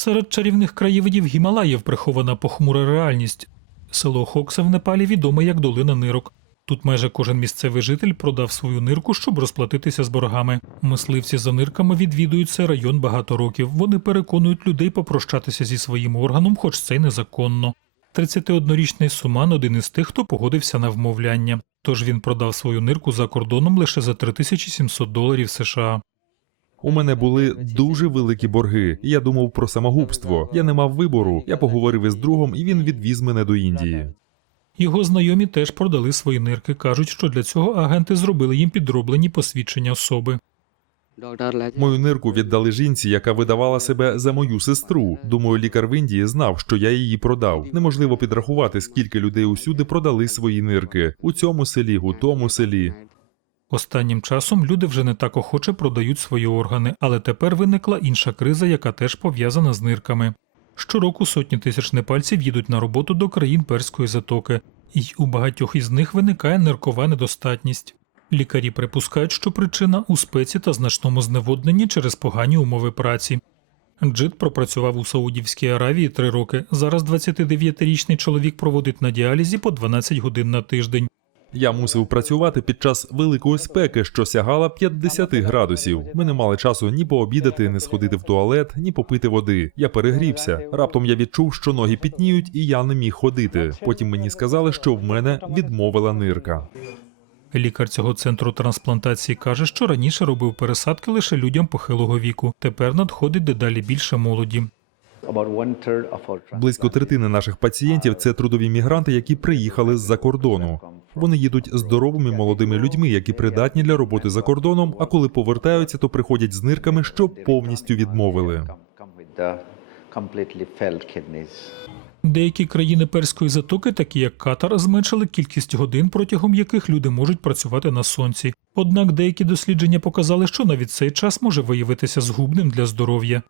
Серед чарівних краєвидів Гімалаїв прихована похмура реальність. Село Хокса в Непалі відоме як долина нирок. Тут майже кожен місцевий житель продав свою нирку, щоб розплатитися з боргами. Мисливці за нирками відвідують цей район багато років. Вони переконують людей попрощатися зі своїм органом, хоч це й незаконно. 31-річний Суман один із тих, хто погодився на вмовляння. Тож він продав свою нирку за кордоном лише за 3700 доларів США. У мене були дуже великі борги, я думав про самогубство. Я не мав вибору. Я поговорив із другом, і він відвіз мене до Індії. Його знайомі теж продали свої нирки. кажуть, що для цього агенти зробили їм підроблені посвідчення особи. Мою нирку віддали жінці, яка видавала себе за мою сестру. Думаю, лікар в Індії знав, що я її продав. Неможливо підрахувати, скільки людей усюди продали свої нирки у цьому селі, у тому селі. Останнім часом люди вже не так охоче продають свої органи, але тепер виникла інша криза, яка теж пов'язана з нирками. Щороку сотні тисяч непальців їдуть на роботу до країн Перської затоки, і у багатьох із них виникає ниркова недостатність. Лікарі припускають, що причина у спеці та значному зневодненні через погані умови праці. Джит пропрацював у Саудівській Аравії три роки. Зараз 29-річний чоловік проводить на діалізі по 12 годин на тиждень. Я мусив працювати під час великої спеки, що сягала 50 градусів. Ми не мали часу ні пообідати, ні сходити в туалет, ні попити води. Я перегрівся. Раптом я відчув, що ноги пітніють, і я не міг ходити. Потім мені сказали, що в мене відмовила нирка. Лікар цього центру трансплантації каже, що раніше робив пересадки лише людям похилого віку. Тепер надходить дедалі більше молоді. Близько третини наших пацієнтів це трудові мігранти, які приїхали з-за кордону. Вони їдуть здоровими молодими людьми, які придатні для роботи за кордоном. А коли повертаються, то приходять з нирками, що повністю відмовили. Деякі країни перської затоки, такі як Катар, зменшили кількість годин, протягом яких люди можуть працювати на сонці. Однак деякі дослідження показали, що навіть цей час може виявитися згубним для здоров'я.